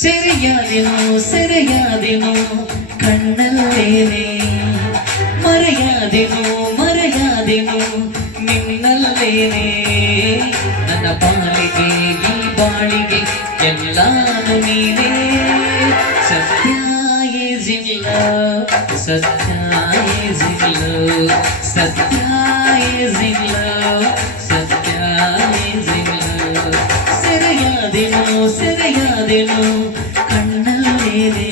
ಸೆರೆಯಾದೆನೋ ಸೆರೆಯಾದೆನೋ ಕಣ್ಣಲ್ಲೇನೆ ಮರೆಯಾದೆನೋ ಮರೆಯಾದೆನೋ ನಿನ್ನಲ್ಲೇನೆ ನನ್ನ ಪಾಲಿಗೆ ಈ ಬಾಳಿಗೆ ಎಲ್ಲಾನು ನೀನೇ ಸತ್ಯ is in love ಸತ್ಯ is in love ಸತ್ಯ is in love ಸತ್ಯ is in love ಸೆರೆಯಾದೆನೋ ಸೆರೆಯಾದೆನೋ ಕಣ್ಣಲ್ಲೇನೆ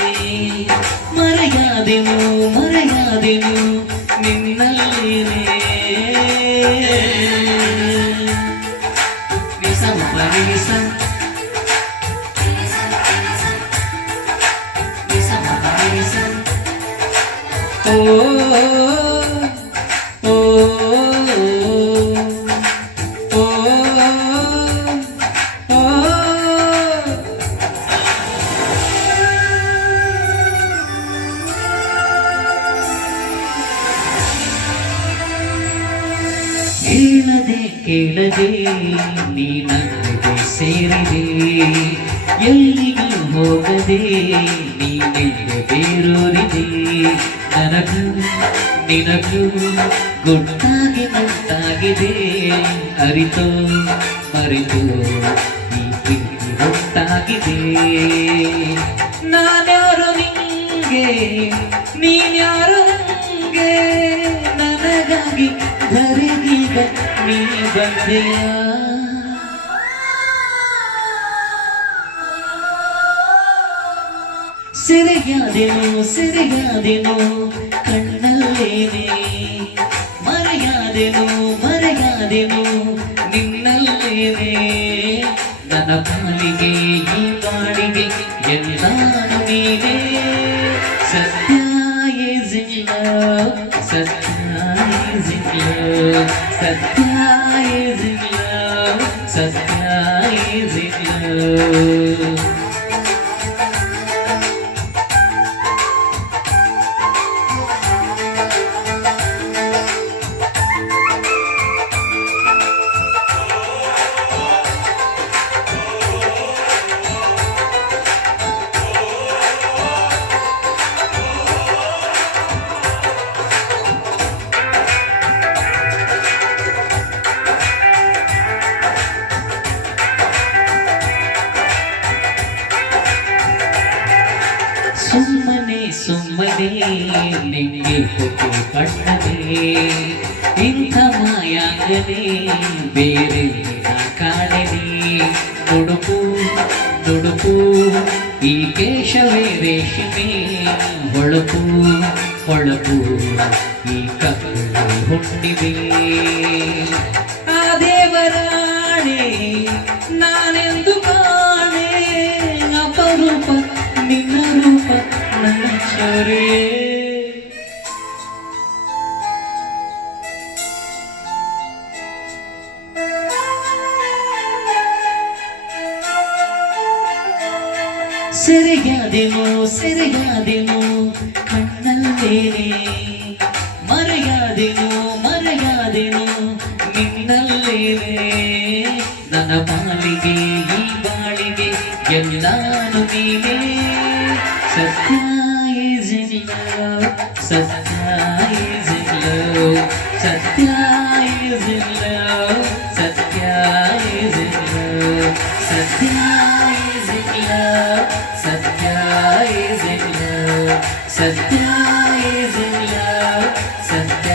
ಮರೆಯಾದೆನೋ ಮರೆಯಾದೆನೋ ನಿನ್ನಲ್ಲೇನೆ ನಿಸಂ ಪರಿಸ ನಿಸಂ ಪರಿಸ ಓ ಓ ಹೇಳದೆ ಕೇಳದೆ ನೀ ನನಗೆ ಸೇರಿದೆ ಎಲ್ಲಿಗೂ ಹೋಗದೆ ನೀನೆಲ್ಲ ಬೇರೂರಿದೆ ನನಗೂ ನಿನಗೂ ಗುಟ್ಟಾಗಿ ನಂಟಾಗಿದೆ ಅರಿತೋ ಮರೆತು ಈ ಪ್ರೀತಿ ಉಂಟಾಗಿದೆ ನಾನ್ಯಾರೋ ನಿಂಗೆ ನೀನ್ಯಾರೋ ನಂಗೆ ನನಗಾಗಿ ಧರೆಗೀಗ ನೀ ಬಂದೆಯ ಸೆರೆಯಾದೆನೋ ಸೆರೆಯಾದೆನೋ ಕಣ್ಣಲ್ಲೇನೆ ಮರೆಯಾದೆನೋ ಮರೆಯಾದೆನೋ ನಿನ್ನಲ್ಲೇನೆ ನನ್ನ ಪಾಲಿಗೆ ಈ ಬಾಳಿಗೆ ಎಲ್ಲಾನು ನೀನೇ ಸತ್ಯ is in love ಸತ್ಯ is in love ಸತ್ಯ is in love ಸತ್ಯ is in love ಸುಮ್ಮನೆ ಸುಮ್ಮನೆ ನಿಂಗೆ ಕೊಟ್ಟು ಕಣ್ಣನೆ ಇಂಥ ಮಾಯಾಂಗನೆ ಬೇರೆ ಕಾಣನೆ ನುಡುಕು ನುಡುಕು ಈ ಕೇಶವೇ ರೇಷ್ಮೆ ಹೊಳಪು ಹೊಳಪು ಈ ಕಪ್ಪು ಹುಟ್ಟಿವೆ ಆ ದೇವರಾಣೆ ನಾನೆಂದು ಕಾಣೆ ಅಪರೂಪ ನಿನ್ನ ರೂಪ ನನ್ನ ಚೋರೆ ಸೆರೆಯಾದೆನೋ ಸೆರೆಯಾದೆನೋ ಕಣ್ಣಲ್ಲೇನೆ ಮರೆಯಾದೆನೋ ಮರೆಯಾದೆನೋ ನಿನ್ನಲ್ಲೇನೆ ನನ್ನ ಪಾಲಿಗೆ ಈ ಬಾಳಿಗೆ ಎಲ್ಲಾನು ನೀನೇ ಸತ್ಯ is in love ಸತ್ಯ is in love ಸತ್ಯ is in love ಸತ್ಯ is in love ಸತ್ಯ is in love ಸತ್ಯ is in love ಸತ್ಯ is in love ಸತ್ಯ